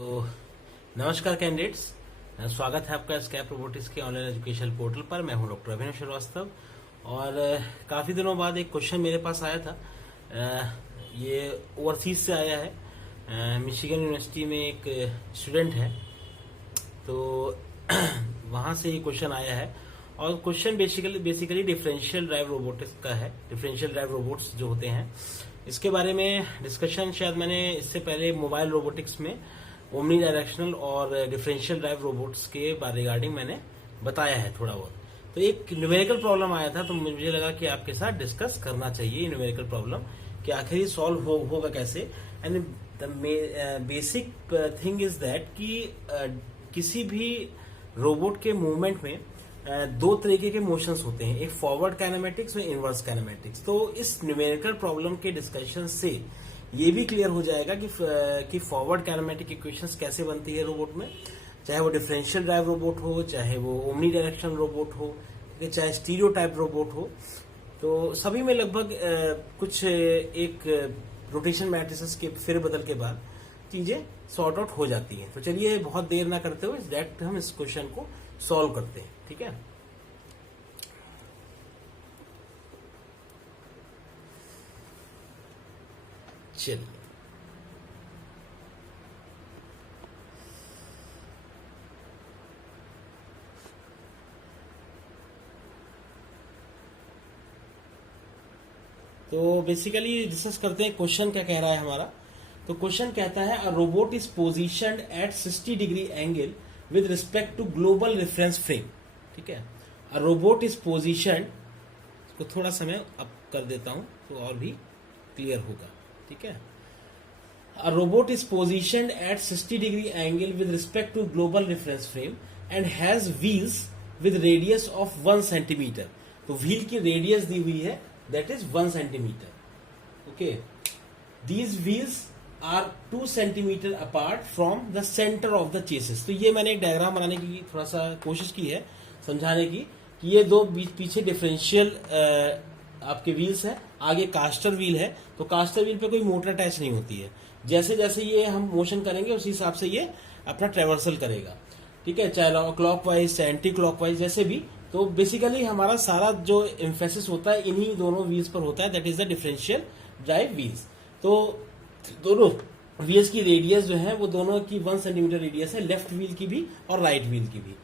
तो नमस्कार कैंडिडेट्स, स्वागत है आपका स्कैप रोबोटिक्स के ऑनलाइन एजुकेशन पोर्टल पर। मैं हूं डॉक्टर अभिनव श्रीवास्तव और काफ़ी दिनों बाद एक क्वेश्चन मेरे पास आया था। ये ओवरसीज से आया है। मिशिगन यूनिवर्सिटी में एक स्टूडेंट है, तो वहाँ से ये क्वेश्चन आया है और question basically differential drive robotics का है। डिफरेंशियल ड्राइव रोबोट्स जो होते हैं, इसके बारे में डिस्कशन शायद मैंने इससे पहले मोबाइल रोबोटिक्स में ओमनी डायरेक्शनल और डिफरेंशियल ड्राइव रोबोट्स के रिगार्डिंग मैंने बताया है थोड़ा बहुत। तो एक न्यूमेरिकल प्रॉब्लम आया था, तो मुझे लगा कि आपके साथ डिस्कस करना चाहिए न्यूमेरिकल प्रॉब्लम कि आखिर ये सॉल्व होगा कैसे। And the basic thing is that कि किसी भी रोबोट के मूवमेंट में दो तरीके के मोशंस होते हैं, एक फॉरवर्ड काइनेमेटिक्स और इनवर्स काइनेमेटिक्स। तो इस न्यूमेरिकल प्रॉब्लम के डिस्कशन से ये भी क्लियर हो जाएगा कि फॉरवर्ड काइनेमेटिक इक्वेशंस कैसे बनती है रोबोट में, चाहे वो डिफरेंशियल ड्राइव रोबोट हो, चाहे वो ओमनी डायरेक्शन रोबोट हो, चाहे स्टीरियो टाइप रोबोट हो। तो सभी में लगभग कुछ एक रोटेशन मैट्रिसेस के फिर बदल के बाद चीजें सॉर्ट आउट हो जाती हैं। तो चलिए बहुत देर ना करते हुए डायरेक्ट हम इस क्वेश्चन को सॉल्व करते हैं, ठीक है। चलिए, तो बेसिकली डिस्कस करते हैं क्वेश्चन क्या कह रहा है हमारा। तो क्वेश्चन कहता है a robot is positioned at 60 degree angle with respect to global reference frame. ठीक है, अ रोबोट इज पोजीशनड, इसको थोड़ा समय अप कर देता हूं तो और भी क्लियर होगा। ठीक है, a robot is positioned at 60 degree angle with respect to global reference frame and has wheels with radius of 1 centimetre. तो व्हील की रेडियस दी हुई है, that is 1 centimeter. Okay, these wheels are 2 centimeter apart from the center of the chassis. तो ये मैंने एक diagram बनाने की थोड़ा सा कोशिश की है समझाने की कि ये दो पीछे डिफरेंशियल आपके व्हील्स है, आगे कास्टर व्हील है। तो कास्टर व्हील पे कोई मोटर अटैच नहीं होती है। जैसे जैसे ये हम मोशन करेंगे उसी हिसाब से ये अपना ट्रेवर्सल करेगा। ठीक है, चाहे क्लॉकवाइज चाहे एंटी क्लॉकवाइज जैसे भी। तो बेसिकली हमारा सारा जो एम्फेसिस होता है इन्हीं दोनों व्हील्स पर होता है, that is the differential drive wheels. तो दोनों व्हील्स की रेडियस जो है वो दोनों की 1 सेंटीमीटर रेडियस है, लेफ्ट व्हील की भी और राइट व्हील की भी।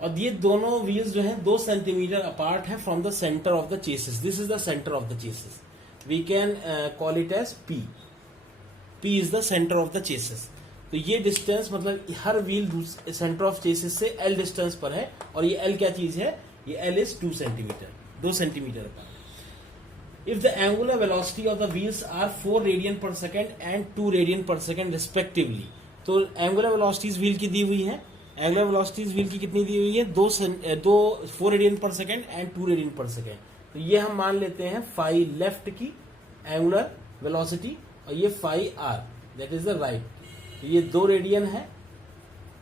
और ये दोनों व्हील्स जो है 2 सेंटीमीटर अपार्ट है from the centre of the chassis. This is the centre of the chassis, we can call it as P. P is the centre of the chassis. तो ये डिस्टेंस मतलब हर व्हील सेंटर ऑफ चेसिस से L distance पर है, और ये L क्या चीज है, ये एल इज 2 सेंटीमीटर, 2 सेंटीमीटर पर। If the angular velocity of the wheels are 4 radian per second and 2 radian per second respectively. तो एंगुलर वेलोसिटीज व्हील की दी हुई है, एंगुलर वेलोसिटीज व्हील की कितनी दी हुई है, 4 radian per second and 2 radian per second. तो ये हम मान लेते हैं फाई लेफ्ट की एंगुलर वेलोसिटी और ये phi R that is the right. तो ये 2 रेडियन है,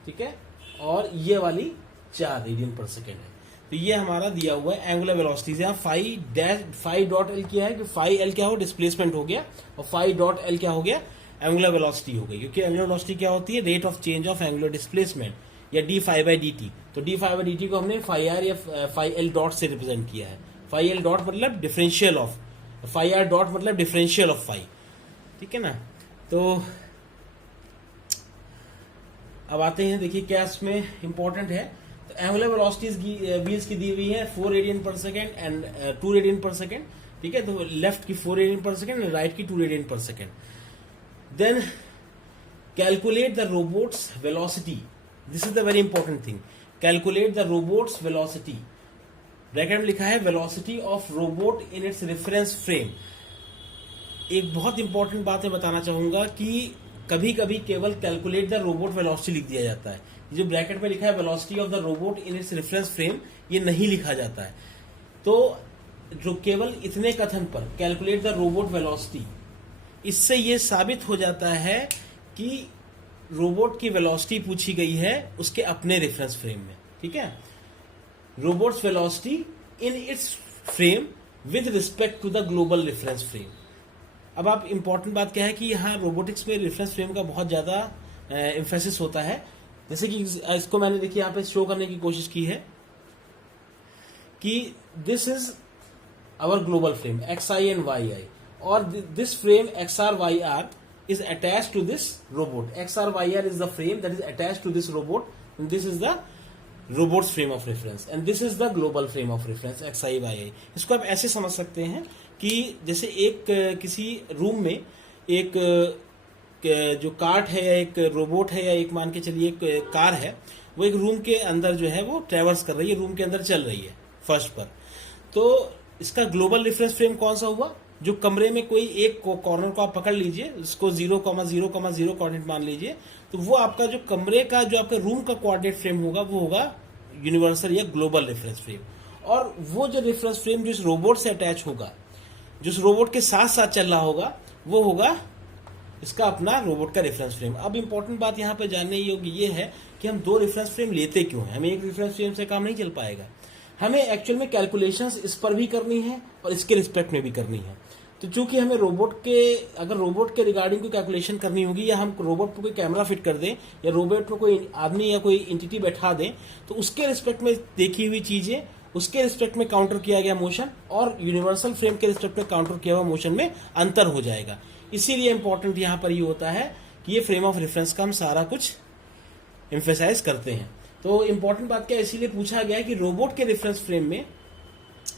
ठीक है, और ये वाली 4 रेडियन पर सेकेंड है। तो ये हमारा दिया हुआ है एंगुलर वेलोसिटीज। यहाँ फाई डॉट एल क्या है कि फाई एल क्या हो, डिस्प्लेसमेंट हो गया, और फाई डॉट एल क्या हो गया, एंगुलर वेलोसिटी हो गई। क्योंकि एंगुलर वेलोसिटी क्या होती है, rate of change of angular displacement या D phi by D T. तो D phi by D T को हमने फाई आर या फाई एल डॉट से रिप्रेजेंट किया है। फाई एल डॉट मतलब differential of, phi R dot मतलब डिफरेंशियल ऑफ फाई। ठीक है ना। तो अब आते हैं, देखिए क्या इसमें इंपॉर्टेंट है। तो एंगुलर वेलोसिटीज व्हील्स की दी हुई है 4 radian per second and 2 radian per second. ठीक है, तो लेफ्ट की 4 रेडियन पर सेकेंड, राइट की 2 radian per second. Then calculate the robot's velocity. This is the very important thing, calculate the robot's velocity. Bracket में लिखा है velocity of robot in its reference frame. एक बहुत important बात मैं बताना चाहूंगा कि कभी कभी केवल कैलकुलेट द रोबोट वेलोसिटी लिख दिया जाता है। जो ब्रैकेट में लिखा है velocity of the robot in its reference frame, ये नहीं लिखा जाता है। तो जो केवल इतने कथन पर कैलकुलेट द रोबोट वेलोसिटी, इससे ये साबित हो जाता है कि रोबोट की वेलोसिटी पूछी गई है उसके अपने रेफरेंस फ्रेम में। ठीक है, robot's velocity in its frame with respect to the global reference frame. अब आप इंपॉर्टेंट बात क्या है कि यहाँ रोबोटिक्स में रेफरेंस फ्रेम का बहुत ज्यादा एम्फेसिस होता है। जैसे कि इसको मैंने देखिए यहाँ पे शो करने की कोशिश की है कि this is our global frame xi and yi, or this frame xr-yr is attached to this robot. xr-yr is the frame that is attached to this robot, and this is the robot's frame of reference, and this is the global frame of reference xi yi. इसको आप ऐसे समझ सकते हैं कि जैसे एक किसी रूम में एक जो कार्ट है या एक रोबोट है या एक मान के चलिए एक कार है, वो एक रूम के अंदर जो है वो ट्रेवर्स कर रही है, रूम के अंदर चल रही है फर्श पर। तो इसका ग्लोबल रेफरेंस फ्रेम कौन सा हुआ? जो कमरे में कोई एक कॉर्नर को आप पकड़ लीजिए, उसको 0,0,0 कोऑर्डिनेट मान लीजिए, तो वो आपका जो कमरे का जो आपका रूम का कोऑर्डिनेट फ्रेम होगा वो होगा यूनिवर्सल या ग्लोबल रेफरेंस फ्रेम। और वो जो रेफरेंस फ्रेम जो इस रोबोट से अटैच होगा, जो इस रोबोट के साथ साथ चल रहा होगा, वो होगा इसका अपना रोबोट का रेफरेंस फ्रेम। अब इंपॉर्टेंट बात यहाँ पे जानने योग्य ये है कि हम दो रेफरेंस फ्रेम लेते क्यों हैं। हमें एक रेफरेंस फ्रेम से काम नहीं चल पाएगा, हमें एक्चुअल में कैलकुलेशंस इस पर भी करनी है और इसके रिस्पेक्ट में भी करनी है। तो चूंकि हमें अगर रोबोट के रिगार्डिंग कोई कैलकुलेशन करनी होगी, या हम रोबोट पर कोई कैमरा फिट कर दें या रोबोट पर कोई आदमी या कोई एंटिटी बैठा दें, तो उसके रिस्पेक्ट में देखी हुई चीजें, उसके रिस्पेक्ट में काउंटर किया गया मोशन और यूनिवर्सल फ्रेम के रिस्पेक्ट में काउंटर किया हुआ मोशन में अंतर हो जाएगा। इसीलिए इंपॉर्टेंट यहां पर ये होता है कि ये फ्रेम ऑफ रेफरेंस का हम सारा कुछ एम्फेसाइज करते हैं। तो इंपॉर्टेंट बात क्या है, इसीलिए पूछा गया है कि रोबोट के रेफरेंस फ्रेम में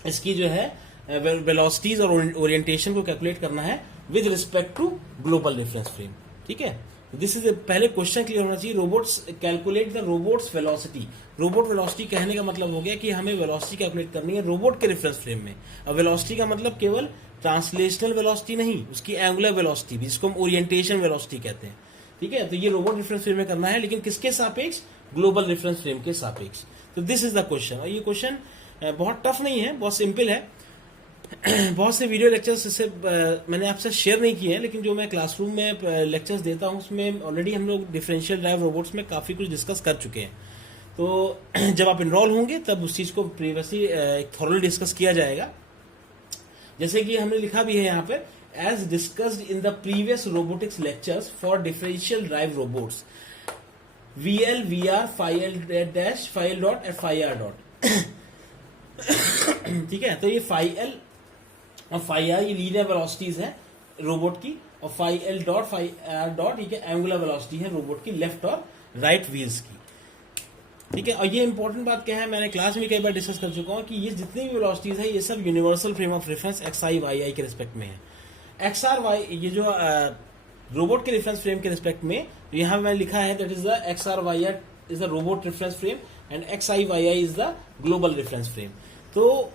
इसकी जो है वेलोसिटीज और ओरिएंटेशन को कैलकुलेट करना है with respect to global reference frame. ठीक है, दिस इज पहले क्वेश्चन क्लियर होना चाहिए। Robot's calculate the robot's velocity. Robot velocity कहने का मतलब हो गया कि हमें वेलोसिटी कैलकुलेट करनी है रोबोट के रेफरेंस फ्रेम में। अब वेलोसिटी का मतलब केवल ट्रांसलेशनल वेलोसिटी नहीं, उसकी एंगुलर वेलोसिटी भी, जिसको हम ओरिएंटेशन वेलोसिटी कहते हैं। ठीक है, तो ये रोबोट रेफरेंस फ्रेम में करना है, लेकिन किसके सापेक्ष? ग्लोबल रेफरेंस फ्रेम के सापेक्ष। तो दिस इज द क्वेश्चन। और ये क्वेश्चन बहुत टफ नहीं है, बहुत सिंपल है। बहुत से वीडियो लेक्चर्स इससे मैंने आपसे शेयर नहीं किए हैं, लेकिन जो मैं क्लासरूम में लेक्चर्स देता हूं उसमें ऑलरेडी हम लोग डिफरेंशियल ड्राइव रोबोट्स में काफी कुछ डिस्कस कर चुके हैं। तो जब आप इनरोल होंगे तब उस चीज को प्रीवियसली एक थॉरली डिस्कस किया जाएगा। जैसे कि हमने लिखा भी है यहाँ पे, as discussed in the previous robotics lectures for differential drive robots VL, VR, phi-L dash, phi-L dot and phi-R dot। ठीक है, तो ये phi-L और phi-R ये लीनियर वेलोसिटीज है रोबोट की, और phi-L dot, phi-R dot ये एंगुलर वेलोसिटी है रोबोट की लेफ्ट और राइट व्हील्स की। ठीक है, और ये इंपॉर्टेंट बात क्या है, मैंने क्लास में कई बार डिस्कस कर चुका हूं कि ये जितनी भी वेलोसिटीज है ये सब universal frame of reference xi yi के रिस्पेक्ट में है। xr y ये जो रोबोट के रेफरेंस फ्रेम के रिस्पेक्ट में यहां मैंने लिखा है that is the xr-yr is the robot reference frame and xi-yi is the global reference frame. तो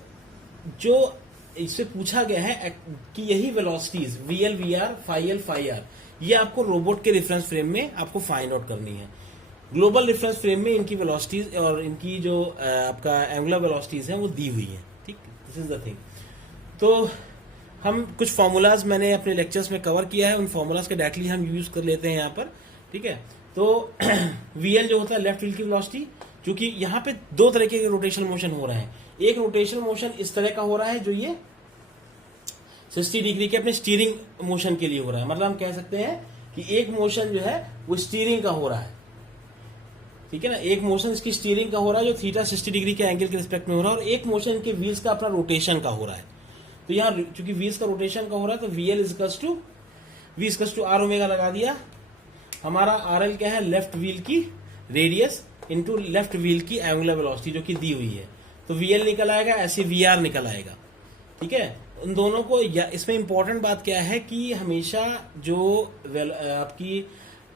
जो इससे पूछा गया है कि यही velocities VL, VR, phi-L, phi-R ये आपको रोबोट के रेफरेंस फ्रेम में आपको फाइंड आउट करनी है। ग्लोबल रेफरेंस फ्रेम में इनकी वेलोसिटीज और इनकी जो आपका एंगुलर वेलोसिटीज है वो दी हुई है। ठीक, दिस इज द थिंग। तो हम कुछ फॉर्मूलाज मैंने अपने लेक्चर्स में कवर किया है, उन फॉर्मूलाज के डायरेक्टली हम यूज कर लेते हैं यहाँ पर। ठीक है, तो VL जो होता है लेफ्ट व्हील की वेलोसिटी, क्योंकि यहाँ पे दो तरीके के रोटेशनल मोशन हो रहे हैं। एक रोटेशनल मोशन इस तरह का हो रहा है जो ये 60 डिग्री के अपने स्टीयरिंग मोशन के लिए हो रहा है। मतलब हम कह सकते हैं कि एक मोशन जो है वो स्टीयरिंग का हो रहा है। ठीक है ना, एक मोशन इसकी स्टीयरिंग का हो रहा है जो थीटा 60 डिग्री के एंगल के रिस्पेक्ट में हो रहा है, और एक मोशन इनके व्हील्स का अपना रोटेशन का हो रहा है। तो यहाँ चूंकि व्हील्स का रोटेशन का हो रहा है तो VL is to R omega लगा दिया। हमारा RL क्या है? लेफ्ट व्हील की रेडियस इनटू लेफ्ट व्हील की एंगुलर वेलोसिटी जो कि दी हुई है। तो VL निकल आएगा, ऐसे VR निकल आएगा। ठीक है, उन दोनों को इसमें इंपॉर्टेंट बात क्या है कि हमेशा जो आपकी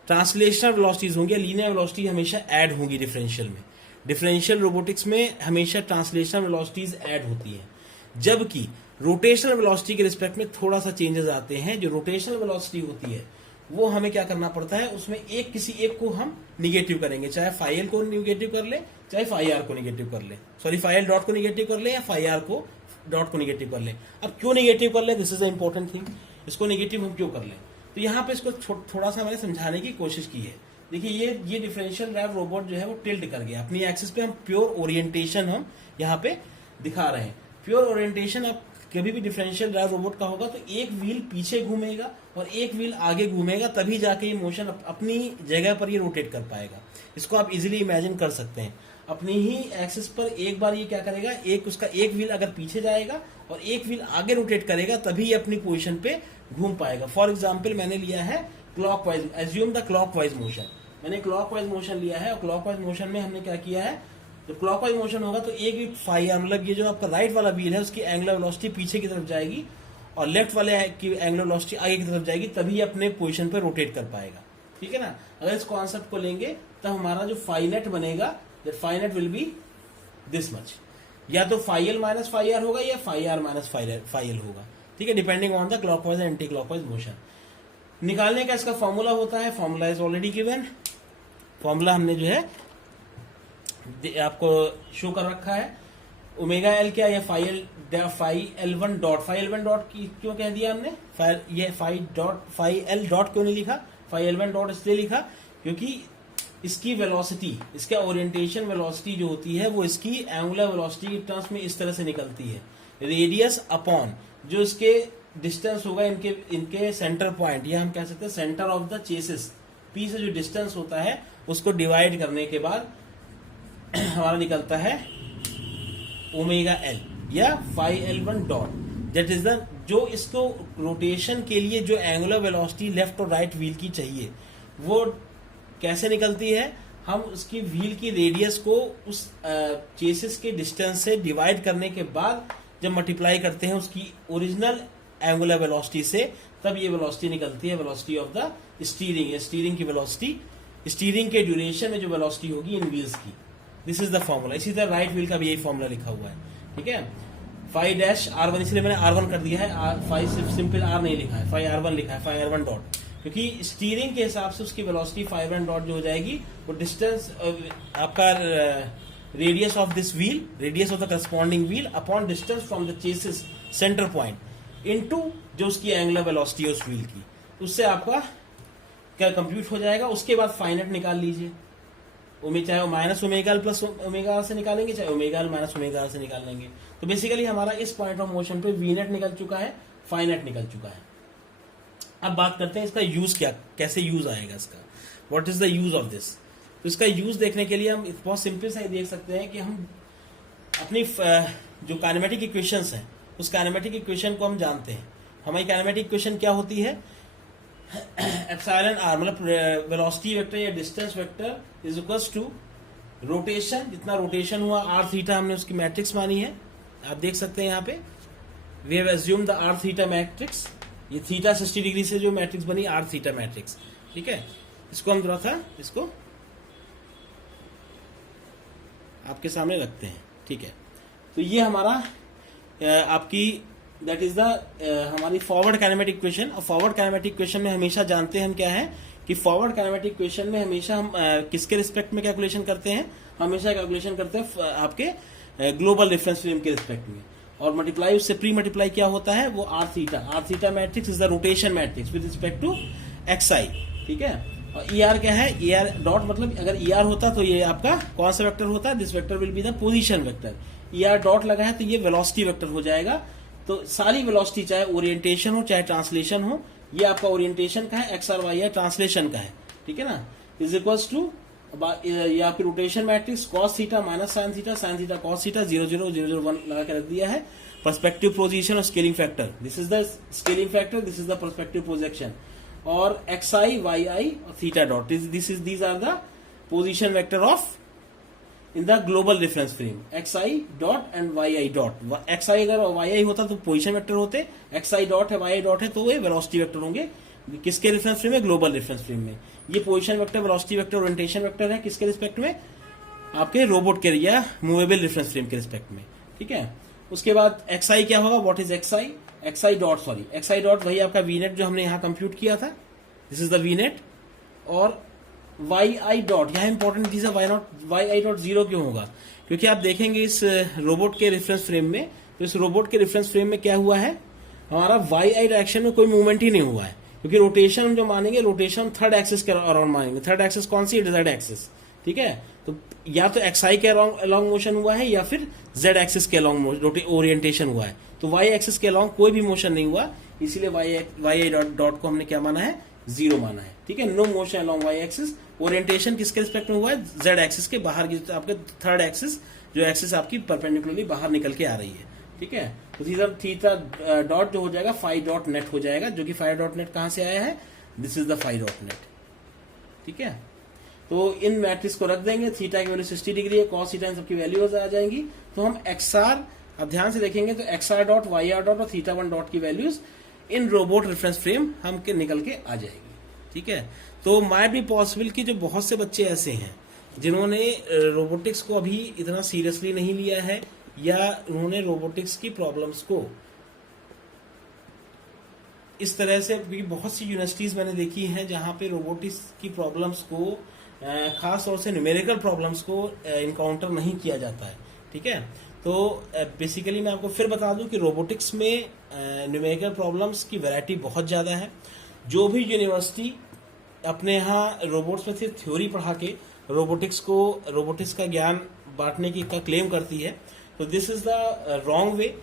ट्रांसलेशनल वेलोसिटीज होंगी, लीनियर वेलोसिटी हमेशा ऐड होंगी डिफरेंशियल में। डिफरेंशियल रोबोटिक्स में हमेशा ट्रांसलेशनल वेलोसिटीज ऐड होती है, जबकि रोटेशनल वेलोसिटी के रिस्पेक्ट में थोड़ा सा चेंजेस आते हैं। जो रोटेशनल वेलोसिटी होती है वो हमें क्या करना पड़ता है, उसमें किसी एक को हम निगेटिव करेंगे, चाहे phi-L को निगेटिव कर ले, चाहे phi-R को निगेटिव कर ले, सॉरी phi-L डॉट को निगेटिव कर ले या phi-R को डॉट को निगेटिव कर ले। अब क्यों निगेटिव कर ले, this is a important thing. इसको निगेटिव हम क्यों कर ले, तो यहाँ पे इसको थोड़ा सा मैंने समझाने की कोशिश की है। देखिए ये डिफरेंशियल ड्राइव रोबोट जो है वो टिल्ट कर गया अपनी एक्सिस पे। हम प्योर ओरिएंटेशन हम यहाँ पे दिखा रहे हैं। प्योर ओरिएंटेशन आप कभी भी डिफरेंशियल ड्राइव रोबोट का होगा तो एक व्हील पीछे घूमेगा और एक व्हील आगे घूमेगा, तभी जाके ये मोशन अपनी जगह पर ये रोटेट कर पाएगा। इसको आप इजीली इमेजिन कर सकते हैं। अपनी ही एक्सिस पर एक बार ये क्या करेगा, उसका एक व्हील अगर पीछे जाएगा और एक व्हील आगे रोटेट करेगा, तभी ये अपनी पोजीशन पे घूम पाएगा। फॉर एग्जाम्पल मैंने लिया है clockwise, assume the clockwise motion. मैंने क्लॉकवाइज मोशन लिया है और क्लॉकवाइज मोशन में हमने क्या किया है, जब क्लॉकवाइज मोशन होगा तो एक भी फाइव, मतलब ये जो आपका राइट वाला व्हील है उसकी एंगुलर वेलोसिटी पीछे की तरफ जाएगी और लेफ्ट वाले की एंगुलर वेलोसिटी आगे की तरफ जाएगी, तभी अपने पोजीशन पर रोटेट कर पाएगा। ठीक है ना। अगर इस कॉन्सेप्ट को लेंगे तो हमारा जो फाई नेट बनेगा, that phi net will be this much, या तो phi L minus phi R होगा या phi R minus phi L होगा। ठीक है, depending on the clockwise and anti clockwise motion. निकालने का इसका फॉर्मूला होता है, formula is already given. Formula हमने जो है आपको शो कर रखा है। ओमेगा एल क्या है, phi L one dot, phi L one dot क्यों कह दिया हमने, ये फाई एल डॉट क्यों नहीं लिखा, फाई एल वन डॉट इसलिए लिखा क्योंकि इसकी वेलोसिटी, इसका ओरिएंटेशन वेलोसिटी जो होती है वो इसकी एंगुलर वेलोसिटी के टर्म्स में इस तरह से निकलती है, रेडियस अपॉन जो इसके डिस्टेंस होगा इनके सेंटर पॉइंट, या हम कह सकते हैं centre of the chassis, P से जो डिस्टेंस होता है उसको डिवाइड करने के बाद हमारा निकलता है ओमेगा एल या phi L one dot. That is the, जो इसको रोटेशन के लिए जो एंगुलर वेलोसिटी लेफ्ट और राइट व्हील की चाहिए वो कैसे निकलती है, हम उसकी व्हील की रेडियस को उस चेसिस के डिस्टेंस से डिवाइड करने के बाद जब मल्टीप्लाई करते हैं उसकी ओरिजिनल एंगुलर वेलोसिटी से, तब ये वेलोसिटी निकलती है, velocity of the steering, steering की वेलोसिटी, स्टीयरिंग के ड्यूरेशन में जो वेलोसिटी होगी इन व्हील्स की। This is the formula. इसी तरह राइट व्हील का भी यही फॉर्मूला लिखा हुआ है। ठीक है, फाई डैश आर वन, इसलिए मैंने आर वन कर दिया है, फाई सिंपल आर नहीं लिखा है, फाई आर वन लिखा है, फाई आर वन डॉट, क्योंकि स्टीयरिंग के हिसाब से उसकी वेलोसिटी फाई वन डॉट जो हो जाएगी वो डिस्टेंस आपका radius of this wheel, radius of the corresponding wheel upon distance from the chassis centre point into जो उसकी एंगुलर वेलोसिटी है उस व्हील की, उससे आपका क्या कंप्यूट हो जाएगा। उसके बाद फाइनेट निकाल लीजिए, चाहे वो minus omega L plus omega R से निकालेंगे, चाहे omega L minus omega R से निकाल लेंगे। तो बेसिकली हमारा इस पॉइंट ऑफ मोशन पे वी नेट निकल चुका है, फाइनेट निकल चुका है। अब बात करते हैं इसका यूज क्या, कैसे यूज आएगा इसका, what is the use of this. तो इसका यूज देखने के लिए हम बहुत सिंपल सा ही देख सकते हैं कि हम अपनी जो काइनेमेटिक इक्वेशंस हैं उस काइनेमेटिक इक्वेशन को हम जानते हैं। हमारी काइनेमेटिक इक्वेशन क्या होती है, एप्सिलॉन आर मतलब वेलोसिटी वेक्टर या distance vector is equals to rotation, जितना रोटेशन हुआ आर थीटा हमने उसकी मैट्रिक्स मानी है, आप देख सकते हैं यहाँ पे we have assumed the R theta matrix, ये थीटा 60 डिग्री से जो मैट्रिक्स बनी आर थीटा मैट्रिक्स। ठीक है, इसको हम थोड़ा सा इसको आपके सामने रखते हैं। ठीक है, तो ये हमारा आपकी दैट इज द हमारी फॉरवर्ड काइनेमेटिक इक्वेशन। और फॉरवर्ड काइनेमेटिक इक्वेशन में हमेशा जानते हैं हम क्या है कि फॉरवर्ड काइनेमेटिक इक्वेशन में हमेशा हम किसके रिस्पेक्ट में कैलकुलेशन करते हैं, हमेशा कैलकुलेशन करते हैं आपके ग्लोबल रेफरेंस फ्रेम के रिस्पेक्ट में, और मल्टीप्लाई उससे प्री मल्टीप्लाई क्या होता है वो R theta matrix is the rotation matrix with respect to X I. ठीक है, और ई आर क्या है, ई आर डॉट मतलब अगर ई आर होता तो ये आपका कौन सा वेक्टर होता है, this vector will be the position vector. E R dot लगा है तो ये वेलोसिटी वेक्टर हो जाएगा। तो सारी वेलोसिटी चाहे ओरिएंटेशन हो चाहे ट्रांसलेशन हो, ये आपका ओरिएंटेशन का है, एक्स आर वाई है, ट्रांसलेशन का है। ठीक है ना, इज इक्वल्स टू ये आपकी rotation matrix cos theta minus sine theta cos theta 0 0 0 0 1 लगा के रख दिया है। पर्सपेक्टिव प्रोजेक्शन और scaling factor, this is the scaling factor, this is the perspective projection, और एक्स आई वाई आई और theta dot, these are the position vector of in the global reference frame, X I dot and Y I dot. X I अगर Y I होता तो position vector होते, X I dot है Y I dot है तो वे velocity vector होंगे। किसके रेफरेंस फ्रेम में, ग्लोबल रेफरेंस फ्रेम में। ये position vector, velocity vector, orientation vector है किसके रिस्पेक्ट में, आपके रोबोट के या मूवेबल रेफरेंस फ्रेम के रिस्पेक्ट में। ठीक है, उसके बाद एक्स आई क्या होगा, what is x I dot वही आपका वी नेट जो हमने यहाँ कंप्यूट किया था, this is the V net. और वाई आई डॉट, यहाँ इंपॉर्टेंट चीज है, वाई आई डॉट 0 क्यों होगा, क्योंकि आप देखेंगे इस रोबोट के रेफरेंस फ्रेम में, तो इस रोबोट के रेफरेंस फ्रेम में क्या हुआ है, हमारा वाई आई डायरेक्शन में कोई मूवमेंट ही नहीं हुआ है, क्योंकि रोटेशन जो मानेंगे रोटेशन थर्ड एक्सिस के अराउंड मानेंगे। थर्ड एक्सिस कौन सी है, जेड एक्सिस। ठीक है, तो या तो एक्सआई के अलॉन्ग मोशन हुआ है या फिर जेड एक्सिस के अलॉन्ग ओरिएंटेशन हुआ है। तो वाई एक्सिस के अलॉन्ग कोई भी मोशन नहीं हुआ, इसीलिए वाई डॉट को हमने क्या माना है, जीरो माना है। ठीक है, no motion along Y axis. Orientation किसके रिस्पेक्ट में हुआ है, जेड एक्सिस के बाहर की, आपके थर्ड एक्सिस, जो एक्सिस आपकी परपेंडिकुलरली बाहर निकल के आ रही है। ठीक है, तो थीटा डॉट जो हो जाएगा फाई डॉट नेट हो जाएगा, जो कि फाई डॉट नेट कहां से आया है, this is the phi dot net. ठीक है, तो इन मैट्रिक्स को रख देंगे, थीटा की वैल्यू 60 डिग्री है, कॉस थीटा इन सबकी वैल्यूज आ जाएंगी। तो हम एक्सआर, अब ध्यान से देखेंगे तो X R dot, Y R dot और थीटा वन डॉट की values in robot reference frame हम के निकल के आ जाएगी। ठीक है, तो माइट बी पॉसिबल कि जो बहुत से बच्चे ऐसे हैं जिन्होंने रोबोटिक्स को अभी इतना सीरियसली नहीं लिया है, या उन्होंने रोबोटिक्स की प्रॉब्लम्स को इस तरह से, बहुत सी यूनिवर्सिटीज मैंने देखी हैं जहां पे रोबोटिक्स की प्रॉब्लम्स को, खास तौर से न्यूमेरिकल प्रॉब्लम्स को इनकाउंटर नहीं किया जाता है। ठीक है, तो बेसिकली मैं आपको फिर बता दूं कि रोबोटिक्स में न्यूमेरिकल प्रॉब्लम्स की वैरायटी बहुत ज़्यादा है। जो भी यूनिवर्सिटी अपने यहाँ रोबोट्स में सिर्फ थ्योरी पढ़ा के रोबोटिक्स का ज्ञान बांटने की का क्लेम करती है, तो this is the wrong way.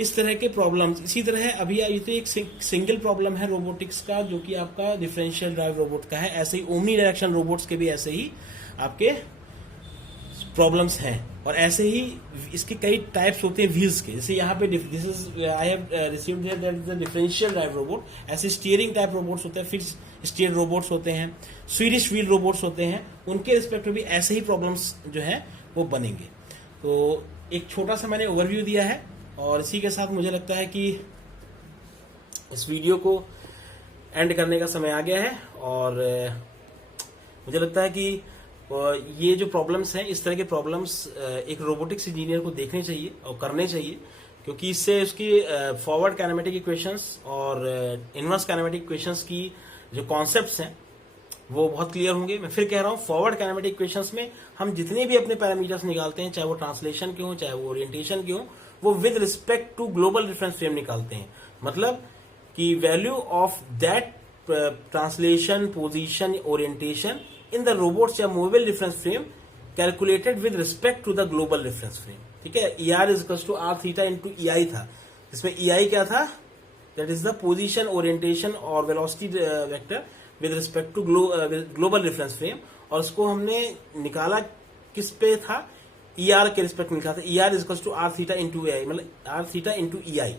इस तरह के प्रॉब्लम्स, इसी तरह अभी ये तो एक सिंगल प्रॉब्लम है रोबोटिक्स का, जो कि आपका डिफरेंशियल ड्राइव रोबोट का है। ऐसे ही ओमनी डायरेक्शन रोबोट्स के भी ऐसे ही आपके प्रॉब्लम्स हैं, और ऐसे ही इसके कई टाइप्स होते हैं व्हील्स के। जैसे यहाँ पे this is I have received that is the differential drive robot. ऐसे स्टीयरिंग टाइप रोबोट्स होते हैं, फिर स्टीयर रोबोट्स होते हैं, स्वीडिश व्हील रोबोट्स होते हैं, उनके रिस्पेक्ट में भी ऐसे ही प्रॉब्लम्स जो है वो बनेंगे। तो एक छोटा सा मैंने ओवरव्यू दिया है, और इसी के साथ मुझे लगता है कि इस वीडियो को एंड करने का समय आ गया है। और मुझे लगता है कि ये जो प्रॉब्लम्स हैं, इस तरह के प्रॉब्लम्स एक रोबोटिक्स इंजीनियर को देखने चाहिए और करने चाहिए, क्योंकि इससे उसकी फॉरवर्ड काइनेमेटिक इक्वेशंस और इनवर्स काइनेमेटिक इक्वेशंस की जो कॉन्सेप्ट्स हैं वो बहुत क्लियर होंगे। मैं फिर कह रहा हूं, फॉरवर्ड काइनेमेटिक इक्वेशंस में हम जितने भी अपने पैरामीटर्स निकालते हैं, चाहे वो ट्रांसलेशन के हो, चाहे वो ओरिएंटेशन के हो, वो with respect to global reference frame निकालते हैं। मतलब कि value of that translation, position, orientation in the robots या movable reference frame calculated with respect to the global reference frame. ठीक है, E R is to R theta into E I था, जिसमें E I क्या था, that is the position, orientation और velocity vector with respect to global reference frame. और उसको हमने निकाला किस पे था, ई आर के रिस्पेक्ट में निकाला था। E R is to R theta into E I, मतलब R theta into E I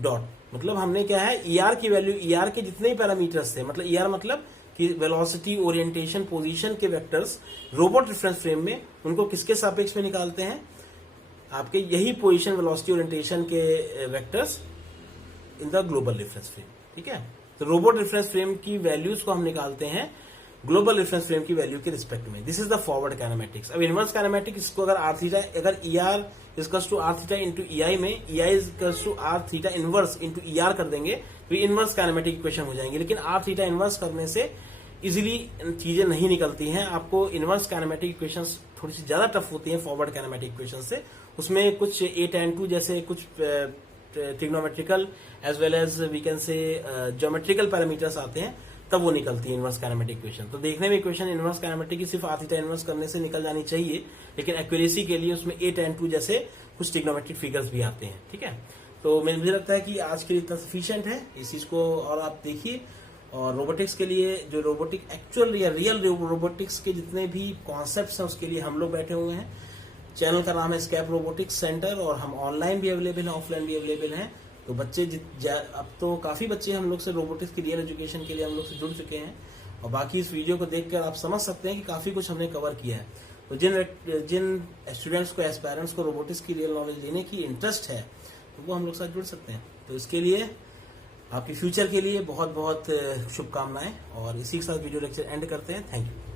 dot, मतलब हमने क्या है, ई आर की वैल्यू, ई आर के जितने भी पैरामीटर्स थे, मतलब ई आर मतलब कि वेलोसिटी, ओरिएंटेशन, पोजीशन के वेक्टर्स रोबोट रेफरेंस फ्रेम में, उनको किसके सापेक्ष में निकालते हैं, आपके यही पोजीशन, वेलोसिटी, ओरिएंटेशन के vectors in the global reference frame. ठीक है, तो रोबोट रेफरेंस फ्रेम की वैल्यूज को हम निकालते हैं ग्लोबल रेफरेंस फ्रेम की वैल्यू के रिस्पेक्ट में। This is the forward kinematics. अब इनवर्स काइनेमेटिक्स को अगर आर थीटा, अगर E R equals to R theta into E I में E I equals to R theta inverse into E R कर देंगे, तो इनवर्स काइनेमेटिक इक्वेशन हो जाएंगे। लेकिन आर थीटा इनवर्स करने से इजिली चीजें नहीं निकलती हैं। आपको इनवर्स काइनेमेटिक इक्वेशंस थोड़ी सी ज्यादा टफ होती हैं फॉरवर्ड काइनेमेटिक इक्वेशन से। उसमें कुछ ए tan 2 जैसे कुछ trigonometrical as well as we can say geometrical parameters आते हैं, तब वो निकलती है इनवर्स काइनेमेटिक इक्वेशन। तो देखने में इक्वेशन इनवर्स काइनेमेटिक की सिर्फ आर थीटा इनवर्स करने से निकल जानी चाहिए, लेकिन एक्यूरेसी के लिए उसमें ए tan 2 जैसे कुछ ट्रिग्नोमेट्रिक फिगर्स भी आते हैं। ठीक है, तो मुझे लगता है कि आज के लिए इतना सफिशिएंट है, इस चीज को और आप देखिए। और रोबोटिक्स के लिए जो रोबोटिक एक्चुअल या रियल रोबोटिक्स के जितने भी कॉन्सेप्ट्स हैं उसके लिए हम लोग बैठे हुए हैं। चैनल का नाम है स्कैप रोबोटिक्स सेंटर, और हम ऑनलाइन भी अवेलेबल हैं, ऑफलाइन भी अवेलेबल हैं। तो बच्चे अब तो काफी बच्चे हम लोग से रोबोटिक्स की रियल एजुकेशन के लिए हम लोग से जुड़ चुके हैं, और बाकी इस वीडियो को देखकर आप समझ सकते हैं कि काफी कुछ हमने कवर किया है। तो जिन स्टूडेंट्स को, एस्पायरेंट्स को रोबोटिक्स की रियल नॉलेज लेने की इंटरेस्ट है, तो वो हम लोग साथ जुड़ सकते हैं। तो इसके लिए आपके फ्यूचर के लिए बहुत बहुत शुभकामनाएं, और इसी के साथ वीडियो लेक्चर एंड करते हैं। Thank you.